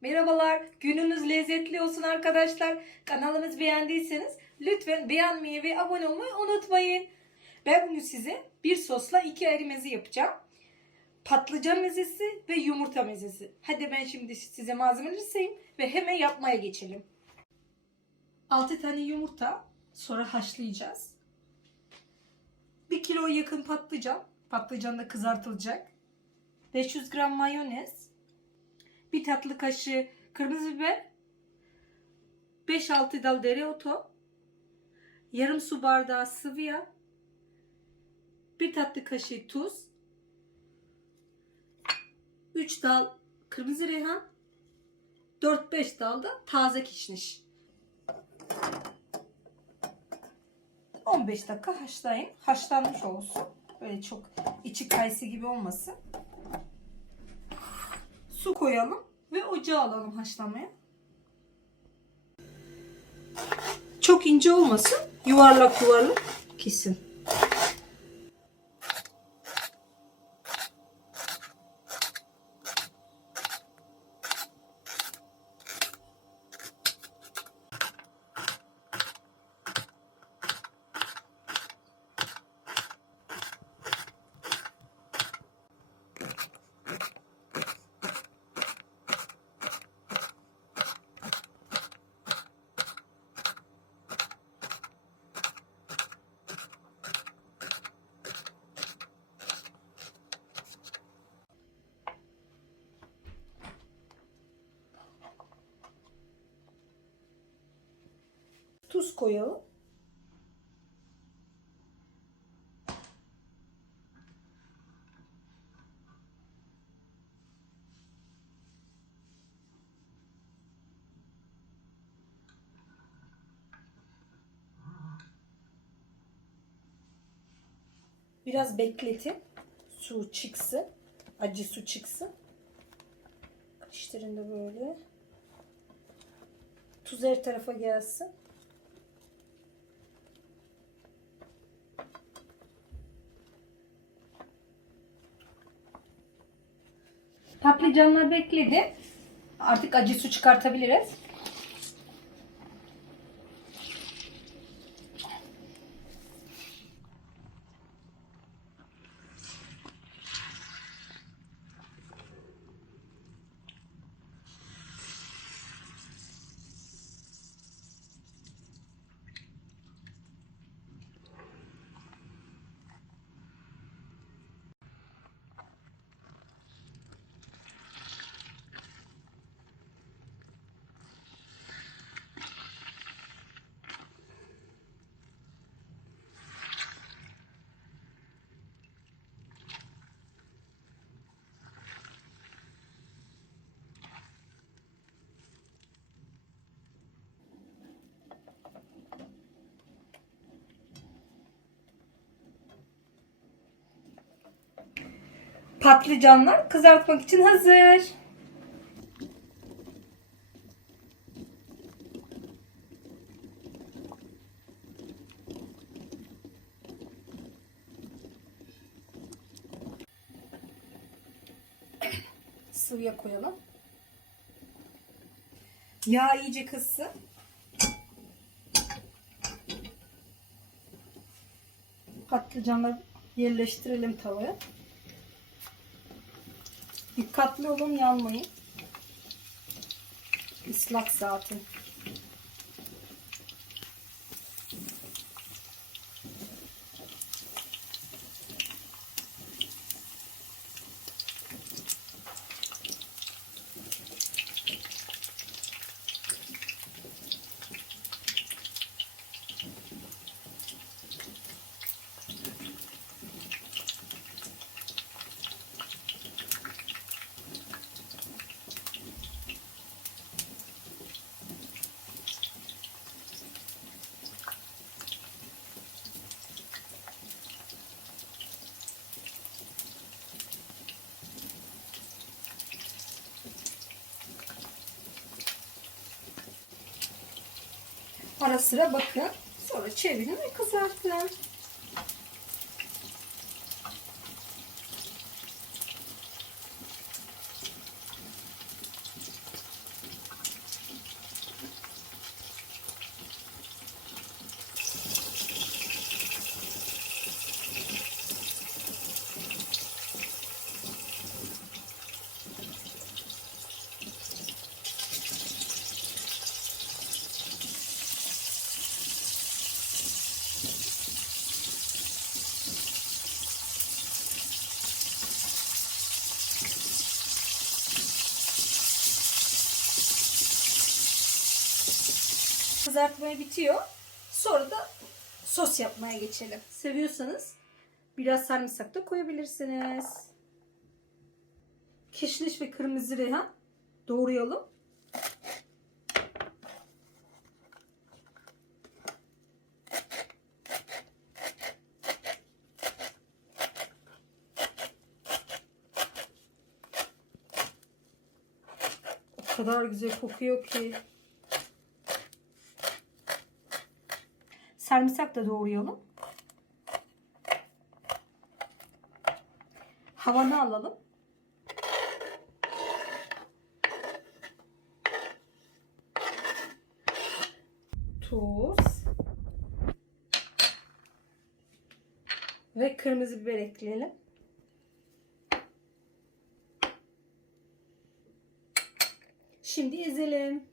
Merhabalar, gününüz lezzetli olsun arkadaşlar. Kanalımızı beğendiyseniz lütfen beğenmeyi ve abone olmayı unutmayın. Ben bugün size bir sosla iki ayrı meze yapacağım. Patlıcan mezesi ve yumurta mezesi. Hadi ben şimdi size malzemeleri sayayım ve hemen yapmaya geçelim. 6 tane yumurta sonra haşlayacağız. 1 kilo yakın patlıcan. Patlıcan da kızartılacak. 500 gram mayonez. 1 tatlı kaşığı kırmızı biber. 5-6 dal dereotu. Yarım su bardağı sıvı yağ. 1 tatlı kaşığı tuz. 3 dal kırmızı reyhan. 4-5 dal da taze kişniş. 15 dakika haşlayın. Haşlanmış olsun. Böyle çok içi kayısı gibi olmasın. Su koyalım ve ocağa alalım haşlamaya. Çok ince olmasın. Yuvarlak yuvarlak kesin. Tuz koyalım. Biraz bekletin. Su çıksın. Acı su çıksın. Karıştırın da böyle. Tuz her tarafa gelsin. Patlıcanlar bekledi. Artık acı su çıkartabiliriz. Patlıcanlar kızartmak için hazır. Sıvıya koyalım. Yağ iyice kızsın. Patlıcanları yerleştirelim tavaya. Dikkatli olun yanmayın. Islak zaten. Ara sıra bakın. Sonra çevirin ve kızartın. Kızartmaya bitiyor. Sonra da sos yapmaya geçelim. Seviyorsanız biraz sarımsak da koyabilirsiniz. Kişniş ve kırmızı reyhan doğrayalım. O kadar güzel kokuyor ki. Sarımsak da doğrayalım. Havanı alalım. Tuz. Ve kırmızı biber ekleyelim. Şimdi ezelim.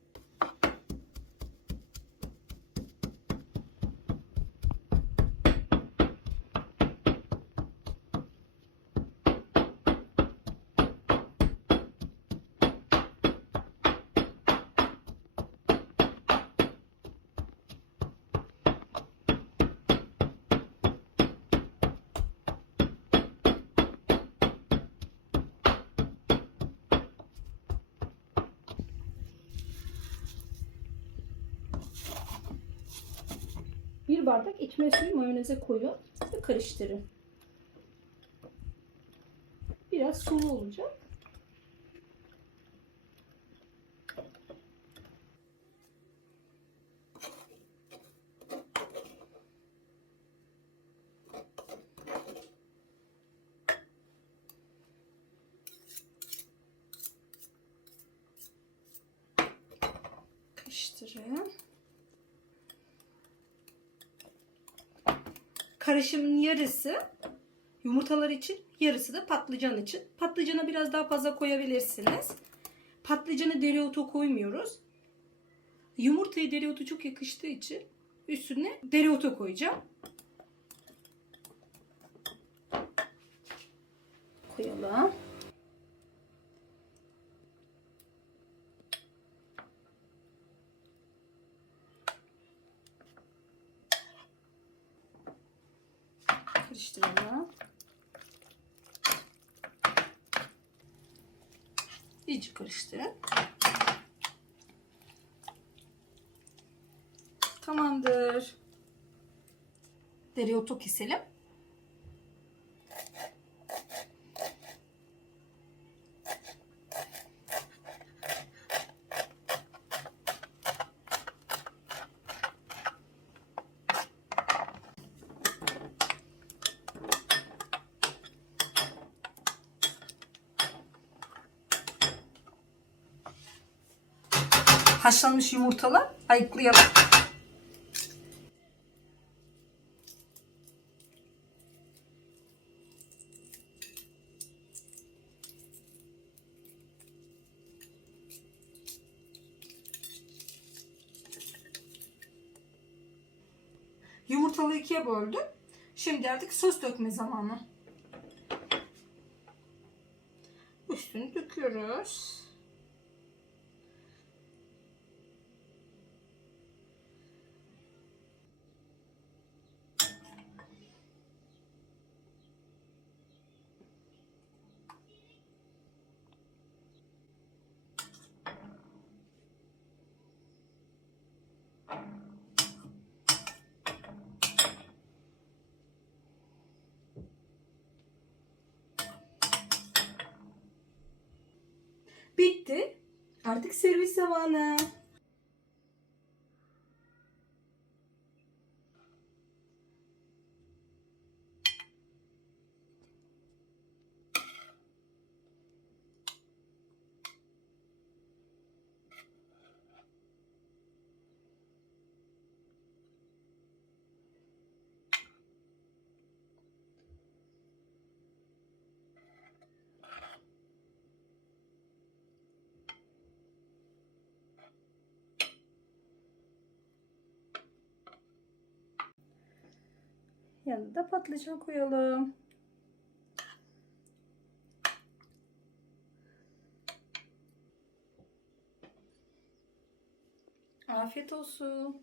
Bardak içme suyu mayoneze koyun ve karıştırın. Biraz sulu olacak. Karıştırın. Karışımın yarısı yumurtalar için, yarısı da patlıcan için. Patlıcana biraz daha fazla koyabilirsiniz. Patlıcanı dereotu koymuyoruz. Yumurtaya dereotu çok yakıştığı için üstüne dereotu koyacağım. Koyalım. Karıştıralım. İyice karıştırın. Tamamdır. Dereotu keselim. Haşlanmış yumurtalar ayıklayalım. Yumurtalı ikiye böldüm. Şimdi artık sos dökme zamanı. Üstünü döküyoruz. Bitti. Artık servis zamanı. Yanına da patlıcan koyalım. Afiyet olsun.